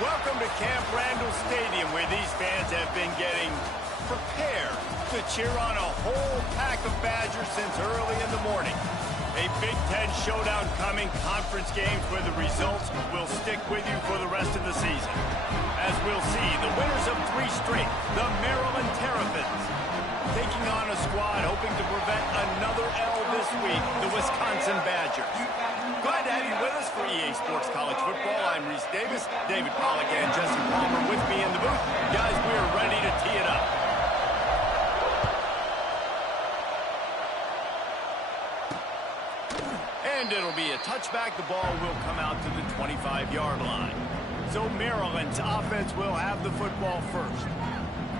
Welcome to Camp Randall Stadium, where these fans have been getting prepared to cheer on a whole pack of Badgers since early in the morning. A Big Ten showdown coming, conference games where the results will stick with you for the rest of the season. As we'll see, the winners of 3 straight, the Maryland Terrapins, taking on a squad hoping to prevent another L this week, the Wisconsin Badgers. Glad to have you with us for EA Sports College Football. I'm Reese Davis, David Pollack and Jesse Palmer with me in the booth. Guys, we are ready to tee it up. And it'll be a touchback. The ball will come out to the 25-yard line. So Maryland's offense will have the football first.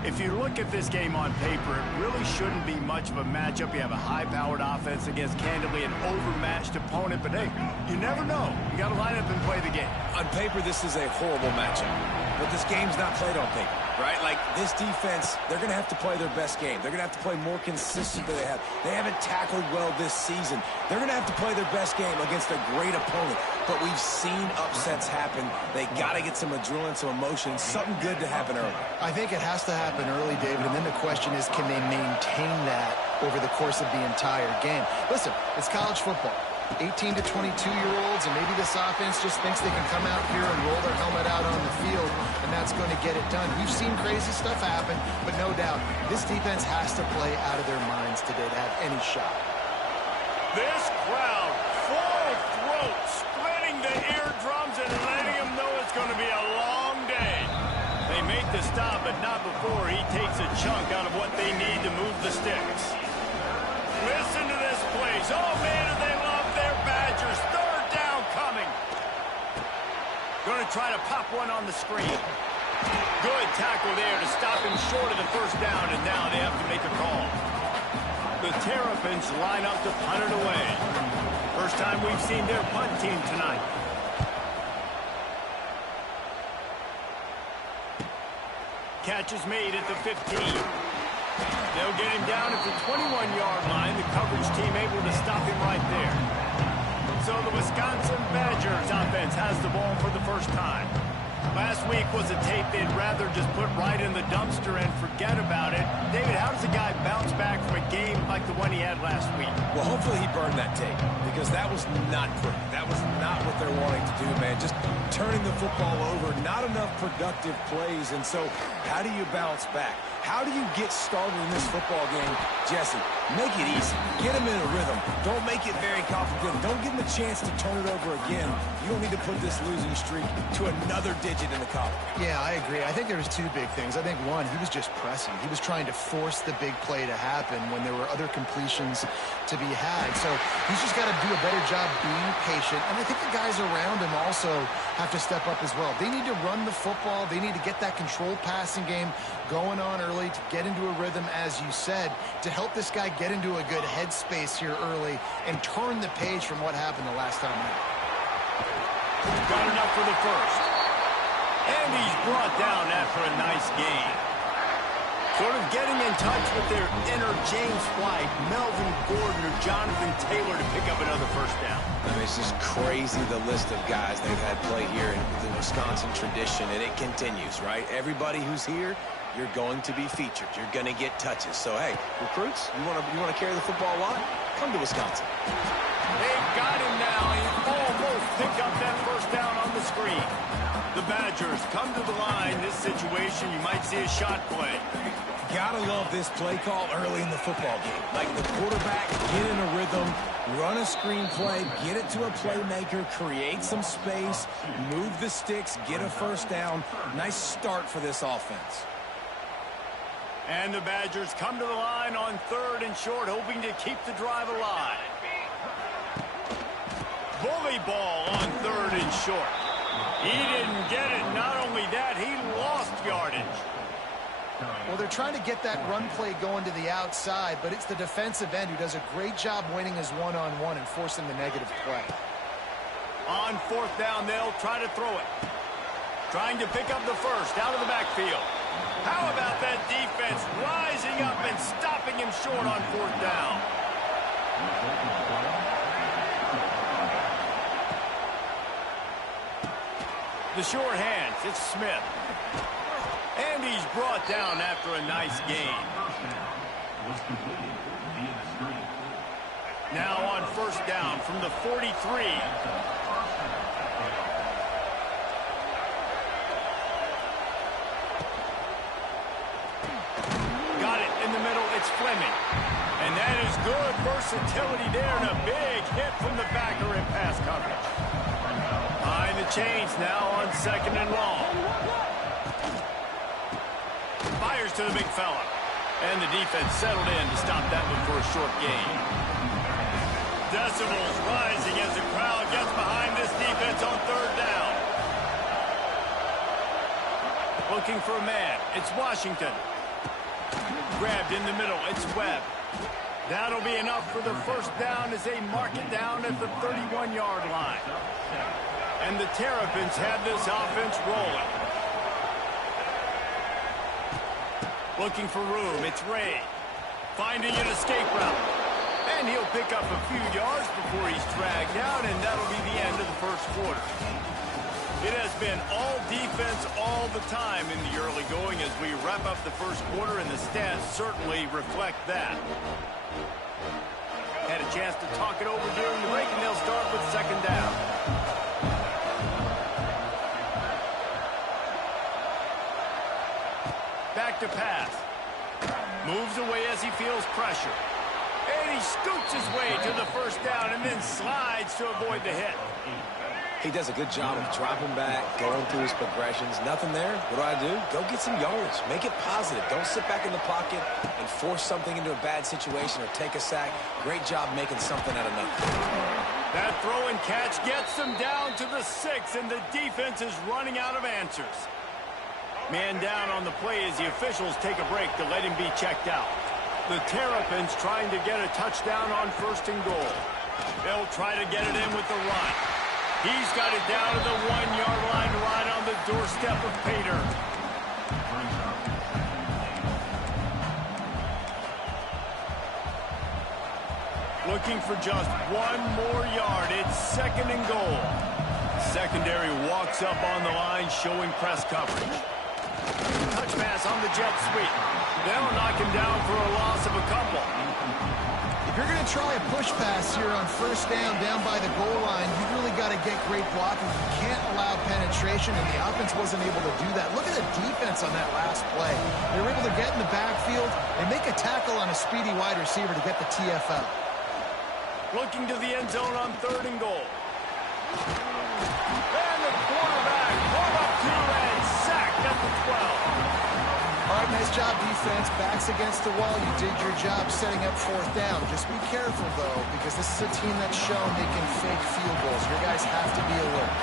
If you look at this game on paper, it really shouldn't be much of a matchup. You have a high-powered offense against, candidly, an overmatched opponent. But, hey, you never know. You got to line up and play the game. On paper, this is a horrible matchup. But this game's not played on paper, right? Like, this defense, they're going to have to play their best game. They're going to have to play more consistent than they have. They haven't tackled well this season. They're going to have to play their best game against a great opponent. But we've seen upsets happen. They got to get some adrenaline, some emotion, something good to happen early. I think it has to happen early, David, and then the question is, can they maintain that over the course of the entire game? Listen, it's college football. 18 to 22-year-olds, and maybe this offense just thinks they can come out here and roll their helmet out on the field, and that's going to get it done. We've seen crazy stuff happen, but no doubt, this defense has to play out of their minds today to have any shot. This crowd, full throat, splitting the eardrums and letting them know it's going to be a long day. They make the stop, but not before he takes a chunk out of what they need to move the sticks. Listen to this place. Oh, man, do they love their Badgers. 3rd down coming. Going to try to pop one on the screen. Good tackle there to stop him short of the 1st down, and now they have to make a call. The Terrapins line up to punt it away. First time we've seen their punt team tonight. Catch is made at the 15. They'll get him down at the 21-yard line. The coverage team able to stop him right there. So the Wisconsin Badgers offense has the ball for the first time. Last week was a tape they'd rather just put right in the dumpster and forget about it. David, how does a guy bounce back from a game like the one he had last week? Well, hopefully he burned that tape, because that was not pretty. That was not what they're wanting to do, man. Just turning the football over, not enough productive plays. And so how do you bounce back? How do you get started in this football game? Jesse, make it easy. Get him in a rhythm. Don't make it very complicated. Don't give him a chance to turn it over again. You don't need to put this losing streak to another digit in the column. Yeah, I agree. I think there was 2 big things. I think, one, he was just pressing. He was trying to force the big play to happen when there were other completions to be had. So he's just got to do a better job being patient. And I think the guys around him also have to step up as well. They need to run the football. They need to get that controlled passing game going on early to get into a rhythm, as you said, to help this guy get into a good headspace here early and turn the page from what happened the last time out. Got enough for the first. And he's brought down after a nice gain. Sort of getting in touch with their inner James White, Melvin Gordon, or Jonathan Taylor to pick up another 1st down. I mean, it's just crazy, the list of guys they've had play here in the Wisconsin tradition, and it continues, right? Everybody who's here, you're going to be featured. You're going to get touches. So, hey, recruits, you want to carry the football line? Come to Wisconsin. They got him now. He almost picked up that 1st down on the screen. The Badgers come to the line. This situation, you might see a shot play. Gotta love this play call early in the football game. Like, the quarterback, get in a rhythm, run a screen play, get it to a playmaker, create some space, move the sticks, get a 1st down. Nice start for this offense. And the Badgers come to the line on 3rd and short, hoping to keep the drive alive. Bully ball on 3rd and short. He didn't get it. Not only that, he lost yardage. Well, they're trying to get that run play going to the outside, but it's the defensive end who does a great job winning his one-on-one and forcing the negative play. On 4th down, they'll try to throw it. Trying to pick up the first out of the backfield. How about that defense rising up and stopping him short on 4th down? The sure hands, it's Smith. And he's brought down after a nice gain. Now on first down from the 43. Got it in the middle, it's Fleming. And that is good versatility there and a big hit from the backer in pass coverage. Behind the chains now on second and long. Fires to the big fella. And the defense settled in to stop that one for a short gain. Decibels rising as the crowd gets behind this defense on third down. Looking for a man. It's Washington. Grabbed in the middle. It's Webb. That'll be enough for the first down as they mark it down at the 31-yard line. And the Terrapins have this offense rolling. Looking for room. It's Ray. Finding an escape route. And he'll pick up a few yards before he's dragged down, and that'll be the end of the first quarter. It has been all defense all the time in the early going as we wrap up the first quarter, and the stats certainly reflect that. Had a chance to talk it over during the break, and they'll start with second down. Back to pass. Moves away as he feels pressure. And he scoots his way to the first down and then slides to avoid the hit. He does a good job of dropping back, going through his progressions. Nothing there. What do? Go get some yards. Make it positive. Don't sit back in the pocket and force something into a bad situation or take a sack. Great job making something out of nothing. That throw and catch gets them down to the 6, and the defense is running out of answers. Man down on the play as the officials take a break to let him be checked out. The Terrapins trying to get a touchdown on first and goal. They'll try to get it in with the run. He's got it down to the 1-yard line right on the doorstep of Pater. Looking for just one more yard. It's second and goal. Secondary walks up on the line showing press coverage. Touch pass on the jet sweep. They'll knock him down for a loss of a couple. If you're going to try a push pass here on first down by the goal line, you've really got to get great blocking. You can't allow penetration, and the offense wasn't able to do that. Look at the defense on that last play. They were able to get in the backfield and make a tackle on a speedy wide receiver to get the TFL. Looking to the end zone on third and goal. And the quarterback pulled up to and sacked at the 12. All right, nice job, defense. Backs against the wall. You did your job setting up fourth down. Just be careful, though, because this is a team that's shown they can fake field goals. Your guys have to be alert.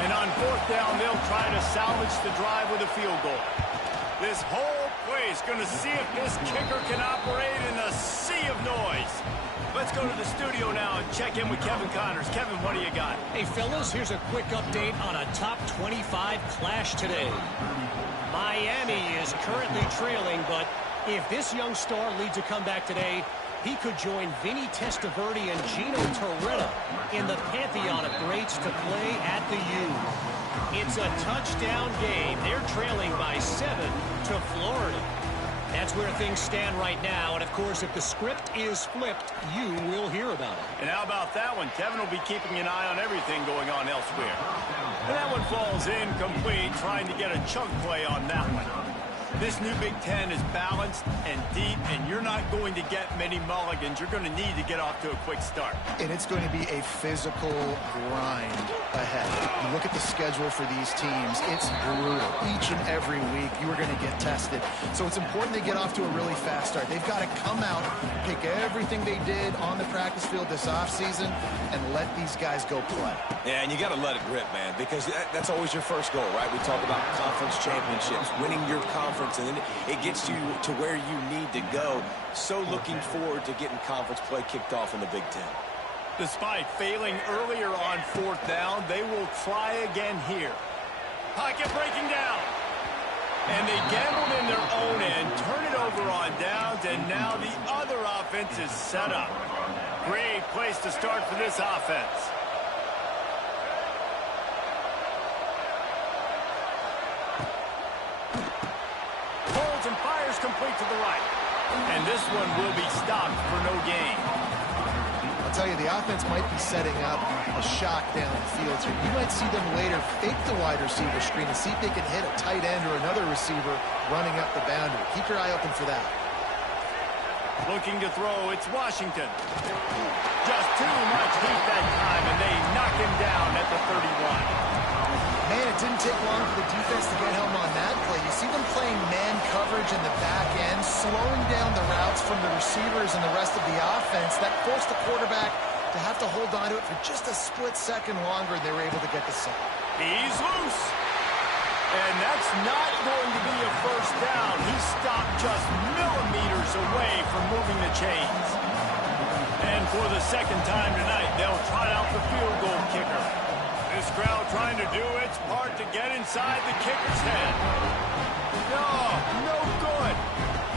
And on fourth down, they'll try to salvage the drive with a field goal. This whole place going to see if this kicker can operate in a sea of noise. Let's go to the studio now and check in with Kevin Connors. Kevin, what do you got? Hey, fellas, here's a quick update on a top 25 clash today. Miami is currently trailing, but if this young star leads a comeback today, he could join Vinny Testaverde and Gino Torretta in the pantheon of greats to play at the U. It's a touchdown game. They're trailing by 7 to Florida. That's where things stand right now, and of course, if the script is flipped, you will hear about it. And how about that one? Kevin will be keeping an eye on everything going on elsewhere. And that one falls incomplete, trying to get a chunk play on that one. This new Big Ten is balanced and deep, and you're not going to get many mulligans. You're going to need to get off to a quick start. And it's going to be a physical grind ahead. You look at the schedule for these teams, it's brutal. Each and every week, you are going to get tested. So it's important they get off to a really fast start. They've got to come out, pick everything they did on the practice field this offseason, and let these guys go play. Yeah, and you got to let it rip, man, because that's always your first goal, right? We talk about conference championships, winning your conference, and then it gets you to where you need to go. So looking forward to getting conference play kicked off in the Big Ten. Despite failing earlier on fourth down, they will try again here. Pocket breaking down. And they gambled in their own end, turn it over on downs, and now the other offense is set up. Great place to start for this offense. Holds and fires complete to the right. And this one will be stopped for no gain. I'll tell you, the offense might be setting up a shot down the field here. You might see them later fake the wide receiver screen and see if they can hit a tight end or another receiver running up the boundary. Keep your eye open for that. Looking to throw, it's Washington. Just too much heat that time, and they knock him down at the 31. Man, it didn't take long for the defense to get home on that play. You see them playing man coverage in the back end, slowing down the routes from the receivers and the rest of the offense. That forced the quarterback to have to hold on to it for just a split second longer, and they were able to get the sack. He's loose. And that's not going to be a first down. He stopped just millimeters away from moving the chains. And for the second time tonight, they'll trot out the field goal kicker. This crowd trying to do its part to get inside the kicker's head. No good.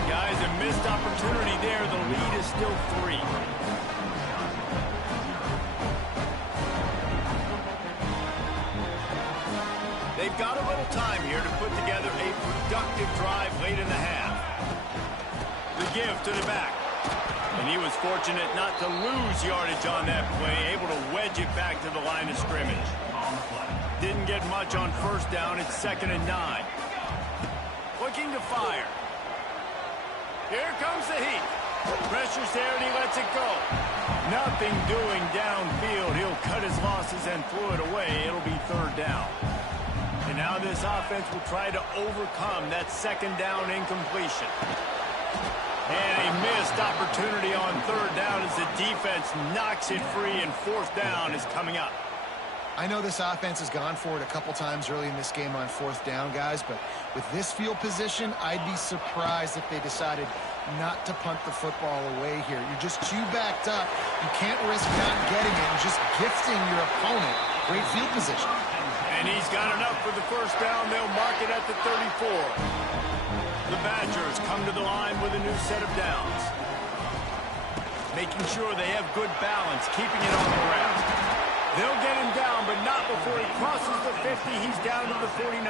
Guys, a missed opportunity there. The lead is still 3. They've got a little time here to put together a productive drive late in the half. The give to the back. And he was fortunate not to lose yardage on that play, able to wedge it back to the line of scrimmage. Didn't get much on first down. It's 2nd and 9. Looking to fire. Here comes the heat. Pressure's there and he lets it go. Nothing doing downfield. He'll cut his losses and throw it away. It'll be 3rd down. And now this offense will try to overcome that 2nd down incompletion. And a missed opportunity on 3rd down as the defense knocks it free, and 4th down is coming up. I know this offense has gone for it a couple times early in this game on 4th down, guys, but with this field position, I'd be surprised if they decided not to punt the football away here. You're just too backed up. You can't risk not getting it and just gifting your opponent great field position. And he's got enough for the 1st down. They'll mark it at the 34. The Badgers come to the line with a new set of downs. Making sure they have good balance, keeping it on the ground. They'll get him down, but not before he crosses the 50. He's down to the 49.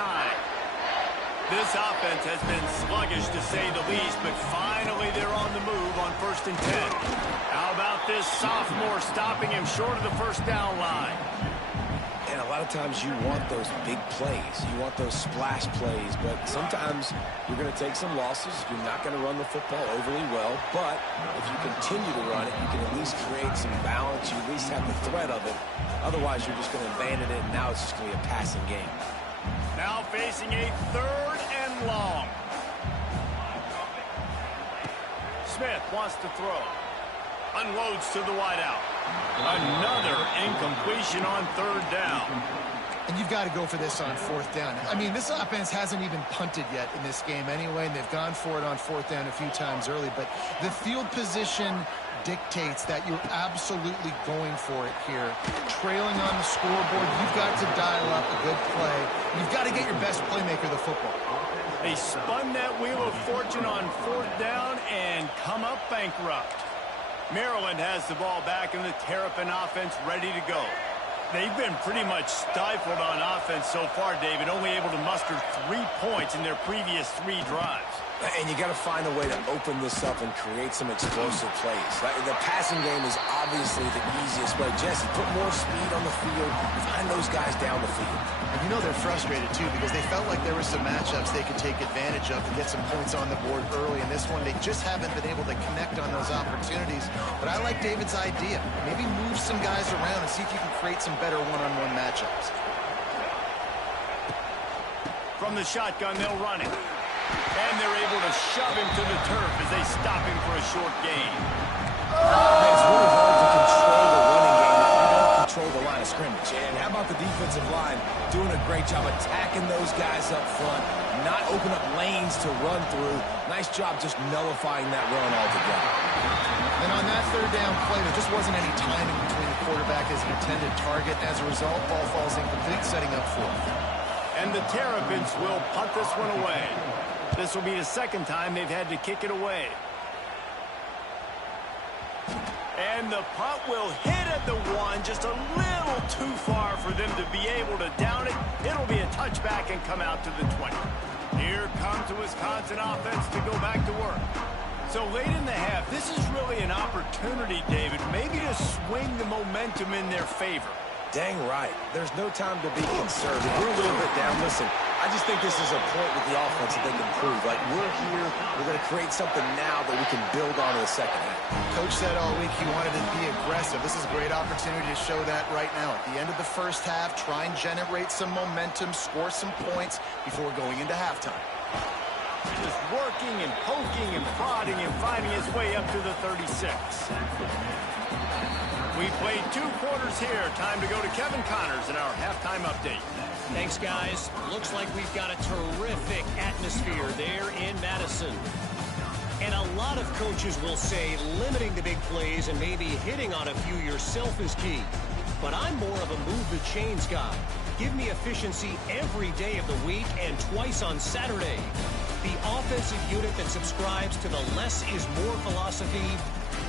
This offense has been sluggish, to say the least, but finally they're on the move on 1st and 10. How about this sophomore stopping him short of the 1st down line? And a lot of times you want those big plays. You want those splash plays, but sometimes you're going to take some losses. You're not going to run the football overly well, but if you continue to run it, you can at least create some balance. You at least have the threat of it. Otherwise, you're just going to abandon it, and now it's just going to be a passing game. Now facing a 3rd and long. Smith wants to throw. Unloads to the wideout. Another incompletion on 3rd down. And you've got to go for this on 4th down. I mean, this offense hasn't even punted yet in this game anyway, and they've gone for it on 4th down a few times early. But the field position dictates that you're absolutely going for it here. Trailing on the scoreboard, you've got to dial up a good play. You've got to get your best playmaker the football. They spun that wheel of fortune on 4th down and come up bankrupt. Maryland has the ball back and the Terrapin offense ready to go. They've been pretty much stifled on offense so far, David, only able to muster 3 points in their previous 3 drives. And you got to find a way to open this up and create some explosive plays. The passing game is obviously the easiest way. Jesse, put more speed on the field, find those guys down the field. And you know they're frustrated, too, because they felt like there were some matchups they could take advantage of to get some points on the board early. In this one, they just haven't been able to connect on those opportunities. But I like David's idea. Maybe move some guys around and see if you can create some better one-on-one matchups. From the shotgun, they'll run it. And they're able to shove him to the turf as they stop him for a short gain. It's really hard to control the running game if you don't control the line of scrimmage. And how about the defensive line doing a great job attacking those guys up front, not open up lanes to run through. Nice job just nullifying that run altogether. And on that 3rd down play, there just wasn't any timing between the quarterback as an intended target. As a result, ball falls incomplete, setting up 4th. And the Terrapins will punt this one away. This will be the 2nd time they've had to kick it away. And the punt will hit at the 1, just a little too far for them to be able to down it. It'll be a touchback and come out to the 20. Here Wisconsin offense to go back to work. So late in the half, this is really an opportunity, David, maybe to swing the momentum in their favor. Dang right. There's no time to be concerned. If we're a little bit down, listen, I just think this is a point with the offense that they can prove. Like, we're here, we're going to create something now that we can build on in the second half. Coach said all week he wanted to be aggressive. This is a great opportunity to show that right now. At the end of the first half, try and generate some momentum, score some points before going into halftime. Just working and poking and prodding and finding his way up to the 36. We played 2 quarters here. Time to go to Kevin Connors in our halftime update. Thanks, guys. Looks like we've got a terrific atmosphere there in Madison. And a lot of coaches will say limiting the big plays and maybe hitting on a few yourself is key. But I'm more of a move the chains guy. Give me efficiency every day of the week and twice on Saturday. The offensive unit that subscribes to the less is more philosophy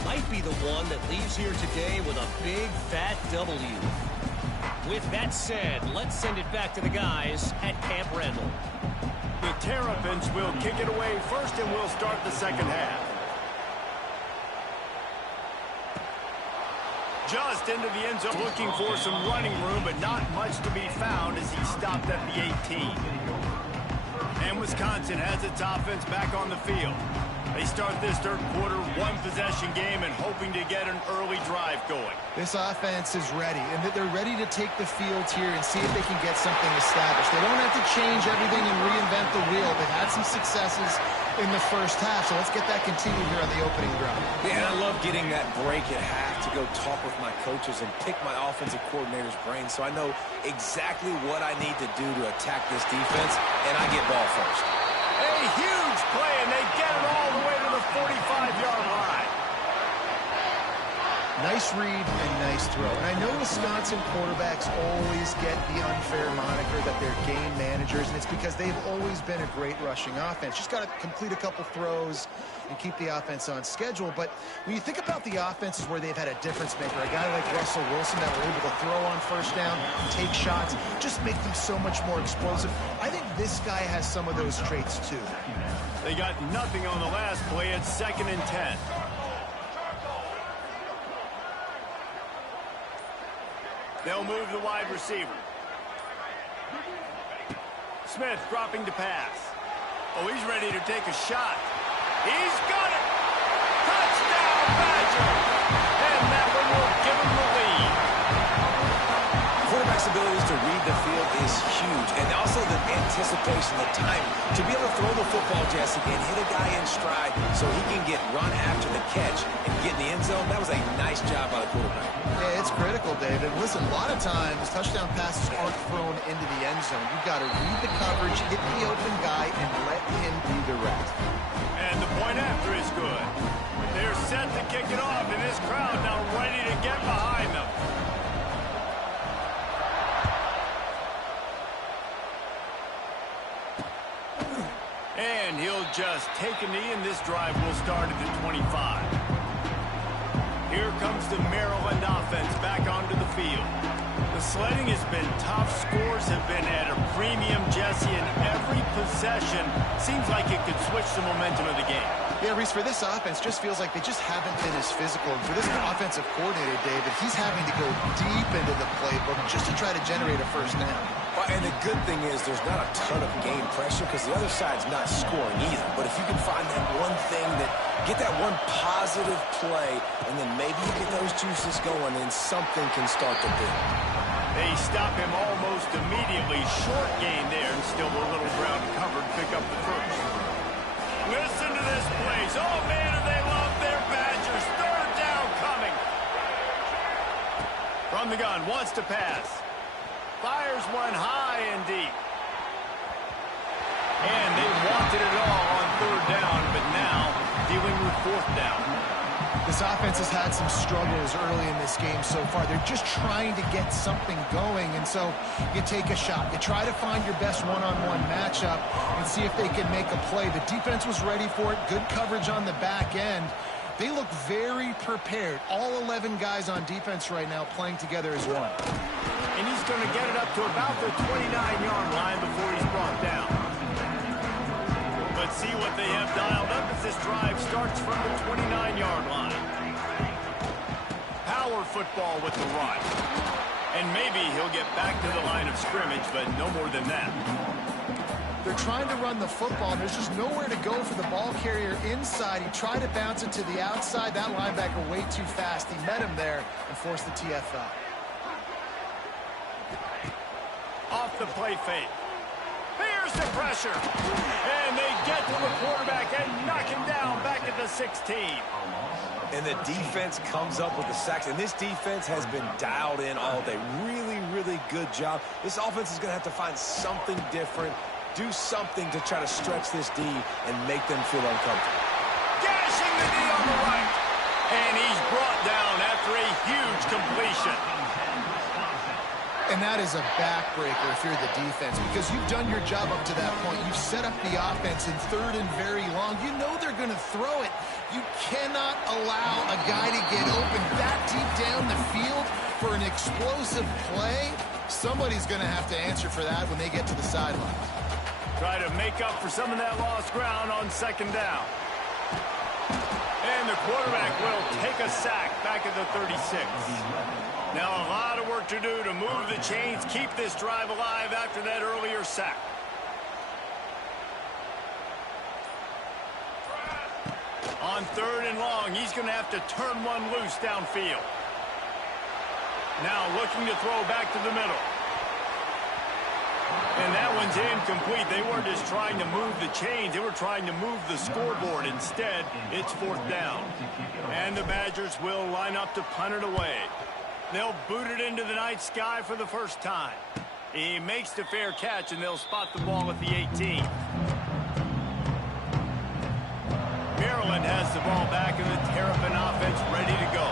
might be the one that leaves here today with a big fat W. With that said, let's send it back to the guys at Camp Randall. The Terrapins will kick it away first, and we'll start the second half. Just into the end zone, looking for some running room, but not much to be found as he stopped at the 18. And Wisconsin has its offense back on the field. They start this third quarter, 1-possession game, and hoping to get an early drive going. This offense is ready, and they're ready to take the field here and see if they can get something established. They don't have to change everything and reinvent the wheel. They've had some successes in the first half, so let's get that continued here on the opening drive. Yeah, and I love getting that break at half to go talk with my coaches and pick my offensive coordinator's brain so I know exactly what I need to do to attack this defense, and I get ball first. A huge play, and they get it all the way to the 45-yard line. Nice read and nice throw. And I know Wisconsin quarterbacks always get the unfair moniker that they're game managers, and it's because they've always been a great rushing offense. Just got to complete a couple throws and keep the offense on schedule. But when you think about the offenses where they've had a difference maker, a guy like Russell Wilson that were able to throw on first down, take shots, just make them so much more explosive. I think this guy has some of those traits too. They got nothing on the last play. It's 2nd and 10. They'll move the wide receiver. Smith dropping to pass. Oh, he's ready to take a shot. He's got it! Touchdown, Badger! And that one will give him the lead. Quarterback's abilities to read the field is huge, and also the anticipation, the time to be able to throw the football, Jesse, and hit a guy in stride so he can get run after the catch and get in the end zone. That was a nice job by the quarterback. Yeah, it's critical, David. Listen, a lot of times touchdown passes aren't thrown into the end zone. You've got to read the coverage, hit the open guy, and let him do the rest. And the point after is good. They're set to kick it off, and this crowd now ready to get behind them. And he'll just take a knee, and this drive will start at the 25. Here comes the Maryland offense back onto the field. The sledding has been tough. Scores have been at a premium, Jesse, and every possession seems like it could switch the momentum of the game. Yeah, Reese, for this offense, just feels like they just haven't been as physical. And for this offensive coordinator, David, he's having to go deep into the playbook just to try to generate a first down. And the good thing is there's not a ton of game pressure because the other side's not scoring either. But if you can find that one thing, get that one positive play, and then maybe you get those juices going and something can start to build. They stop him almost immediately. Short gain there, and still a little ground covered. Pick up the first. Listen to this place. Oh, man, do they love their Badgers. 3rd down coming. From the gun, wants to pass. Fires one high and deep. And they wanted it all on 3rd down, but now dealing with 4th down. This offense has had some struggles early in this game so far. They're just trying to get something going, and so you take a shot. You try to find your best one-on-one matchup and see if they can make a play. The defense was ready for it. Good coverage on the back end. They look very prepared. All 11 guys on defense right now playing together as one. And he's going to get it up to about the 29-yard line before he's brought down. Let's see what they have dialed up as this drive starts from the 29-yard line. Power football with the run. And maybe he'll get back to the line of scrimmage, but no more than that. They're trying to run the football, and there's just nowhere to go for the ball carrier inside. He tried to bounce it to the outside. That linebacker way too fast. He met him there and forced the TFL. Off the play fake. Here's the pressure. And they get to the quarterback and knock him down back at the 16. And the defense comes up with the sacks. And this defense has been dialed in all day. Really, really good job. This offense is going to have to find something different, do something to try to stretch this D and make them feel uncomfortable. Gashing the D on the right. And he's brought down after a huge completion. And that is a backbreaker if you're the defense, because you've done your job up to that point. You've set up the offense in 3rd and very long. You know they're going to throw it. You cannot allow a guy to get open that deep down the field for an explosive play. Somebody's going to have to answer for that when they get to the sidelines. Try to make up for some of that lost ground on 2nd down. And the quarterback will take a sack back at the 36. Now a lot of work to do to move the chains, keep this drive alive after that earlier sack. On 3rd and long, he's going to have to turn one loose downfield. Now looking to throw back to the middle. And that one's incomplete. They weren't just trying to move the chains. They were trying to move the scoreboard. Instead, it's 4th down. And the Badgers will line up to punt it away. They'll boot it into the night sky for the first time. He makes the fair catch, and they'll spot the ball at the 18. Maryland has the ball back, and the Terrapin offense ready to go.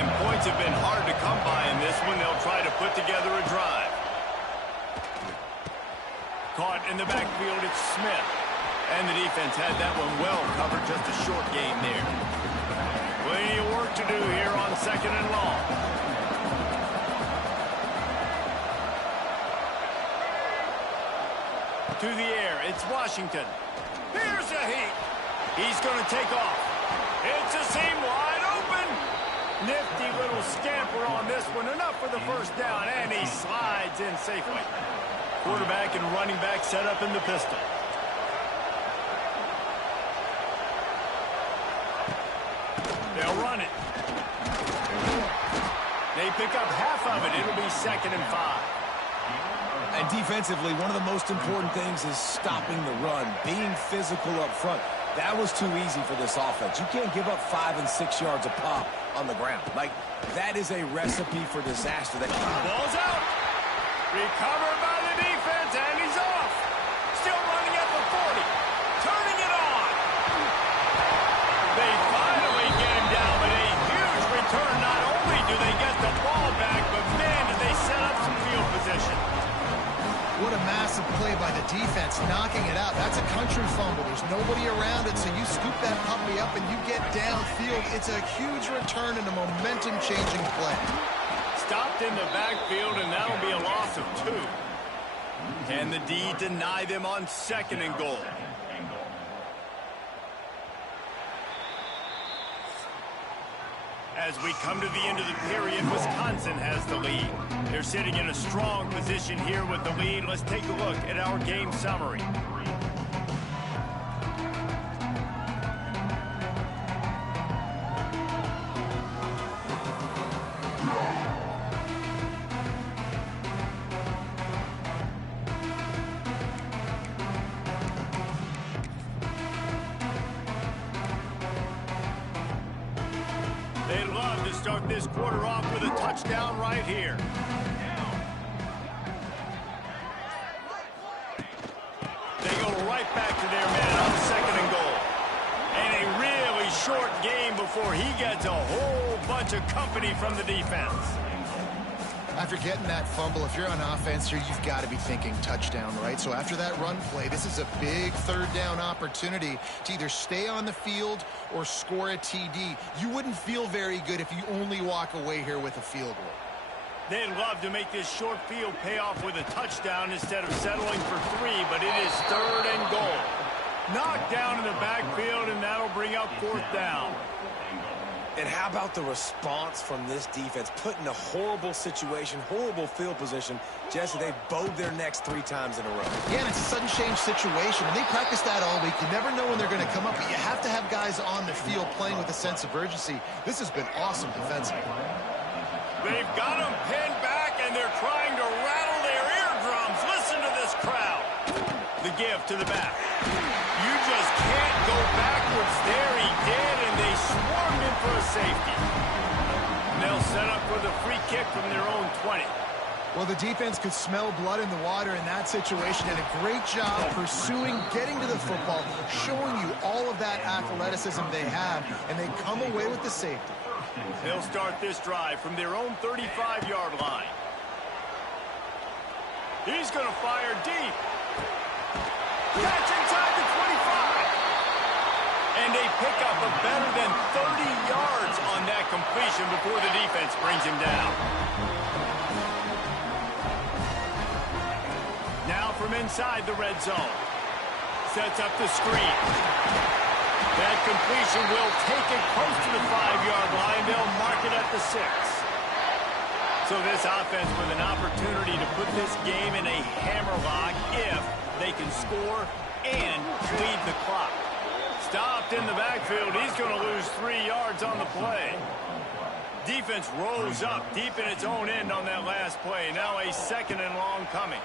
And points have been hard to come by in this one. They'll try to put together a drive. Caught in the backfield, it's Smith. And the defense had that one well covered, just a short gain there. Plenty of work to do here on 2nd and long. To the air, it's Washington. Here's a heat. He's going to take off. It's a seam wide open. Nifty little scamper on this one. Enough for the first down, and he slides in safely. Quarterback and running back set up in the pistol. They'll run it. They pick up half of it. It'll be 2nd and 5. And defensively, one of the most important things is stopping the run, being physical up front. That was too easy for this offense. You can't give up 5 and 6 yards a pop on the ground. Like, that is a recipe for disaster. Ball's out. Recovered by the defense, and he's off. Still running at the 40. Turning it on. They finally get him down, but a huge return. Not only do they get the ball back, but, man, did they set up some field position. What a massive play by the defense, knocking it out. That's a country fumble. There's nobody around it, so you scoop that puppy up and you get downfield. It's a huge return and a momentum-changing play. Stopped in the backfield, and that'll be a loss of 2. Can the D deny them on 2nd and goal? As we come to the end of the period, Wisconsin has the lead. They're sitting in a strong position here with the lead. Let's take a look at our game summary. They'd love to start this quarter off with a touchdown right here. They go right back to their man on 2nd and goal. And a really short game before he gets a whole bunch of company from the defense. After getting that fumble, if you're on offense here, you've got to be thinking touchdown, right? So after that run play, this is a big 3rd down opportunity to either stay on the field or score a TD. You wouldn't feel very good if you only walk away here with a field goal. They'd love to make this short field pay off with a touchdown instead of settling for 3, but it is 3rd and goal. Knocked down in the backfield, and that'll bring up 4th down. And how about the response from this defense? Put in a horrible situation, horrible field position. Jesse, they've bowed their necks 3 times in a row. Yeah, and it's a sudden change situation, and they practice that all week. You never know when they're going to come up, but you have to have guys on the field playing with a sense of urgency. This has been awesome defensively. They've got them pinned back, and they're trying to rattle their eardrums. Listen to this crowd. The give to the back. You just can't go backwards there. He did, and they swarmed him for a safety. And they'll set up for the free kick from their own 20. Well, the defense could smell blood in the water in that situation. Did a great job pursuing, getting to the football, showing you all of that athleticism they have, and they come away with the safety. They'll start this drive from their own 35-yard line. He's going to fire deep. Catch inside the 25. And they pick up a better than 30 yards on that completion before the defense brings him down. Now from inside the red zone. Sets up the screen. That completion will take it close to the 5-yard line. They'll mark it at the 6. So this offense with an opportunity to put this game in a hammerlock if they can score and lead the clock. Stopped in the backfield. He's going to lose 3 yards on the play. Defense rolls up deep in its own end on that last play. Now a 2nd and long coming.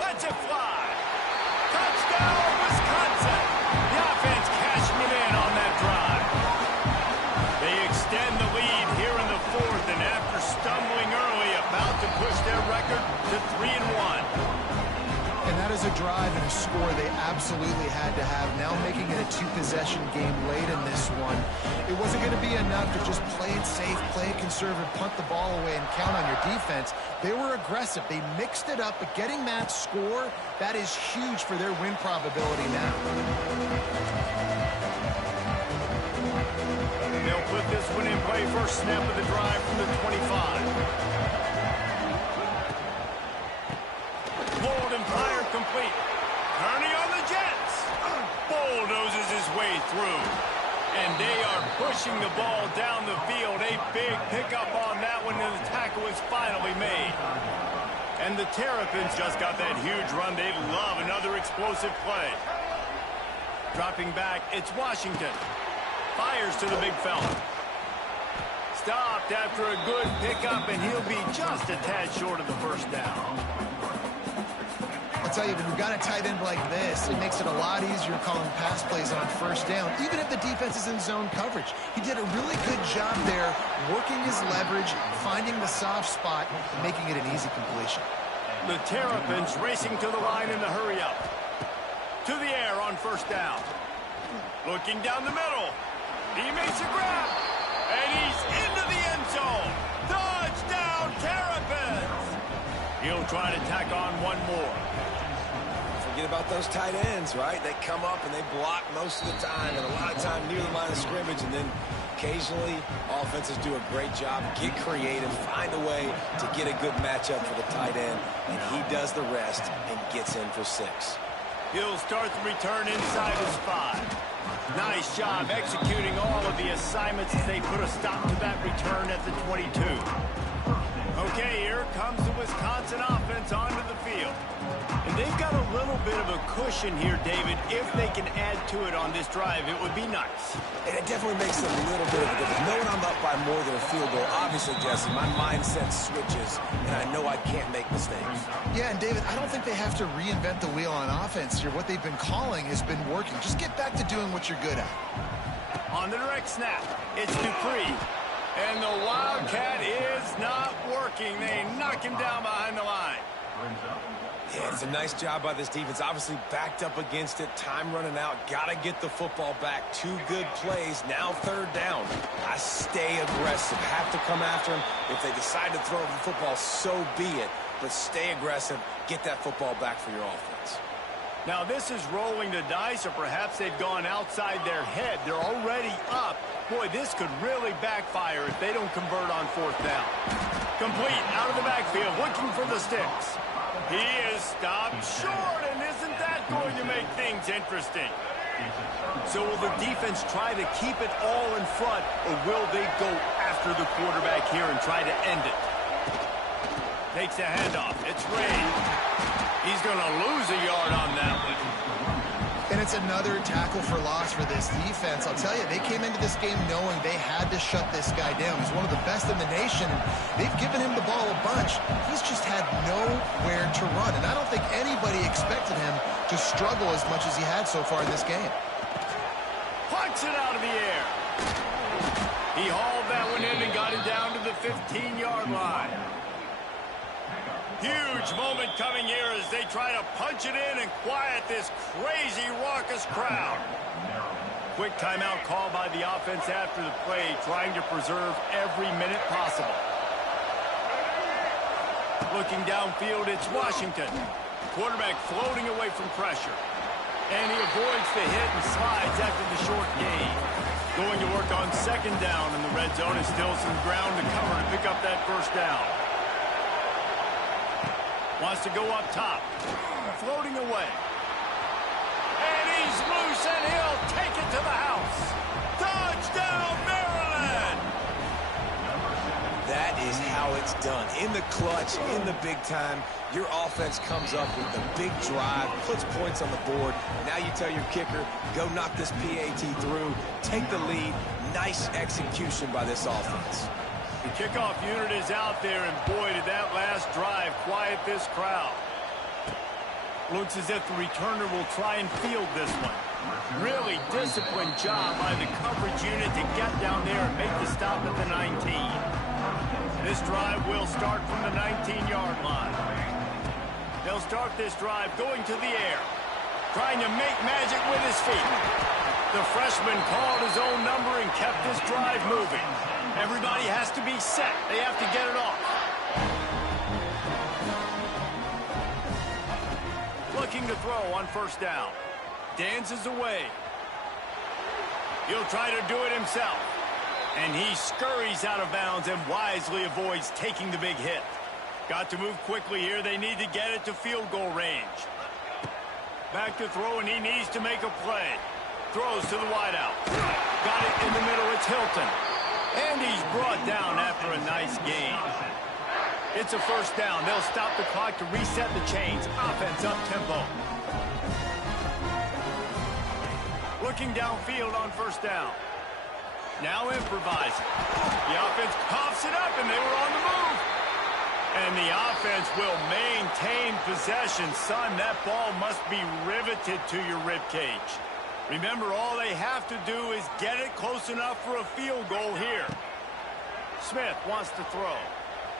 Lets it fly. Touchdown, Wisconsin. The offense cashing it in on that drive. They extend the lead here in the 4th, and after stumbling early, about to push their record to 3-1. And that is a drive and a score they absolutely had to have. Now making it a 2-possession game late in this one. It wasn't going to be enough to just play it safe, play it conservative, punt the ball away, and count on your defense. They were aggressive. They mixed it up, but getting that score, that is huge for their win probability now. They'll put this one in play. First snap of the drive from the 25. Pulled and fired complete. Turning on the Jets. Bulldozes his way through. And they are pushing the ball down the field. A big pickup on that one, and the tackle is finally made. And the Terrapins just got that huge run. They love another explosive play. Dropping back, it's Washington. Fires to the big fella. Stopped after a good pickup, and he'll be just a tad short of the 1st down. I'll tell you, when you've got a tight end like this, it makes it a lot easier calling pass plays on 1st down, even if the defense is in zone coverage. He did a really good job there, working his leverage, finding the soft spot, and making it an easy completion. The Terrapins racing to the line in the hurry-up. To the air on 1st down. Looking down the middle. He makes a grab. And he's into the end zone. Touchdown, Terrapins! He'll try to tack on one more. Forget about those tight ends, right? They come up and they block most of the time, and a lot of time near the line of scrimmage, and then occasionally offenses do a great job, get creative, find a way to get a good matchup for the tight end, and he does the rest and gets in for 6. He'll start the return inside his 5. Nice job executing all of the assignments as they put a stop to that return at the 22. Okay, here comes the Wisconsin offense onto the field. And they've got a little bit of a cushion here, David. If they can add to it on this drive, it would be nice. And it definitely makes a little bit of a difference. Knowing I'm up by more than a field goal, obviously, Jesse, my mindset switches, and I know I can't make mistakes. Yeah, and David, I don't think they have to reinvent the wheel on offense here. What they've been calling has been working. Just get back to doing what you're good at. On the direct snap, it's Dupree. And the Wildcat is not working. They knock him down behind the line. Yeah, it's a nice job by this defense. Obviously backed up against it. Time running out. Got to get the football back. 2 good plays. Now 3rd down. I stay aggressive. Have to come after him. If they decide to throw the football, so be it. But stay aggressive. Get that football back for your offense. Now this is rolling the dice, or perhaps they've gone outside their head. They're already up. Boy, this could really backfire if they don't convert on 4th down. Complete out of the backfield, looking for the sticks. He is stopped short, and isn't that going to make things interesting. So will the defense try to keep it all in front, or will they go after the quarterback here and try to end it? Takes a handoff. It's Ray. He's going to lose a yard on that one. And it's another tackle for loss for this defense. I'll tell you, they came into this game knowing they had to shut this guy down. He's one of the best in the nation, and they've given him the ball a bunch. He's just had nowhere to run, and I don't think anybody expected him to struggle as much as he had so far in this game. Punts it out of the air. He hauled that one in and got it down to the 15-yard line. Huge moment coming here as they try to punch it in and quiet this crazy, raucous crowd. Quick timeout call by the offense after the play, trying to preserve every minute possible. Looking downfield, it's Washington. Quarterback floating away from pressure. And he avoids the hit and slides after the short gain. Going to work on second down in the red zone. Is still some ground to cover to pick up that first down. Wants to go up top. Floating away. And he's loose, and he'll take it to the house. Touchdown, Maryland! That is how it's done. In the clutch, in the big time, your offense comes up with the big drive, puts points on the board. Now you tell your kicker, go knock this PAT through, take the lead. Nice execution by this offense. The kickoff unit is out there, and boy, did that last drive quiet this crowd. Looks as if the returner will try and field this one. Really disciplined job by the coverage unit to get down there and make the stop at the 19. This drive will start from the 19-yard line. They'll start this drive going to the air, trying to make magic with his feet. The freshman called his own number and kept this drive moving. Everybody has to be set. They have to get it off. Looking to throw on first down. Dances away. He'll try to do it himself. And he scurries out of bounds and wisely avoids taking the big hit. Got to move quickly here. They need to get it to field goal range. Back to throw, and he needs to make a play. Throws to the wideout. Got it in the middle. It's Hilton. And he's brought down after a nice gain. It's a first down. They'll stop the clock to reset the chains. Offense up tempo. Looking downfield on first down. Now improvising. The offense coughs it up, and they were on the move. And the offense will maintain possession. Son, that ball must be riveted to your ribcage. Remember, all they have to do is get it close enough for a field goal here. Smith wants to throw.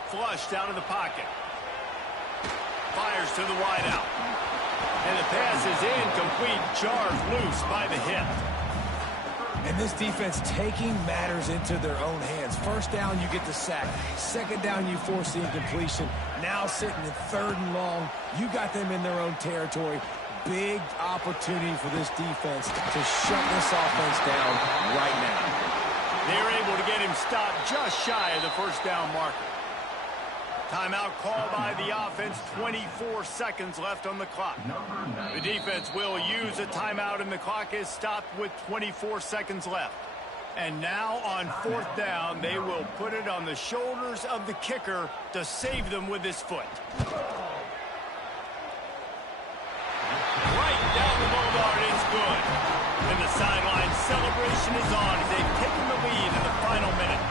Flushed out of the pocket. Fires to the wideout. And the pass is incomplete. Jarred loose by the hit. And this defense taking matters into their own hands. First down, you get the sack. Second down, you force the incompletion. Now sitting in third and long, you got them in their own territory. Big opportunity for this defense to shut this offense down right now. They're able to get him stopped just shy of the first down marker. Timeout called by the offense. 24 seconds left on the clock. The defense will use a timeout, and the clock is stopped with 24 seconds left. And now on fourth down, they will put it on the shoulders of the kicker to save them with his foot. Right down the boulevard, it's good. And the sideline celebration is on as they've taken the lead in the final minute.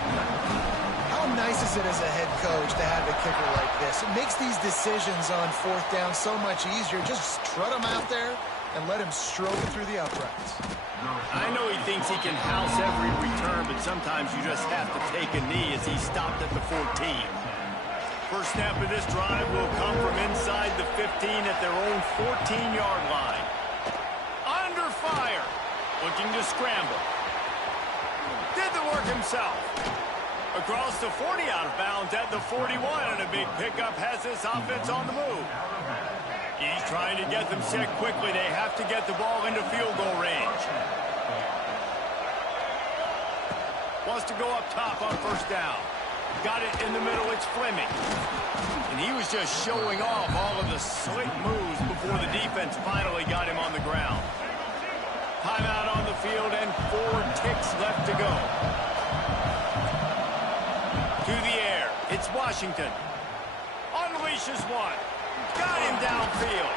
How nice is it as a head coach to have a kicker like this? It makes these decisions on fourth down so much easier. Just trot him out there and let him stroke it through the uprights. I know he thinks he can house every return, but sometimes you just have to take a knee as he stopped at the 14. First snap of this drive will come from inside the 15 at their own 14-yard line. Under fire. Looking to scramble. Did the work himself. Across the 40, out of bounds at the 41, and a big pickup has this offense on the move. He's trying to get them set quickly. They have to get the ball into field goal range. Wants to go up top on first down. Got it in the middle. It's Fleming. And He was just showing off all of the slick moves before the defense finally got him on the ground. Timeout on the field and 4 ticks left to go. To the air. It's Washington. Unleashes one. Got him downfield.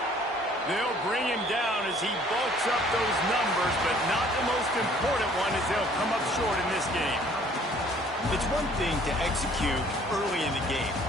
They'll bring him down as he bulks up those numbers, but not the most important one as they'll come up short in this game. It's one thing to execute early in the game.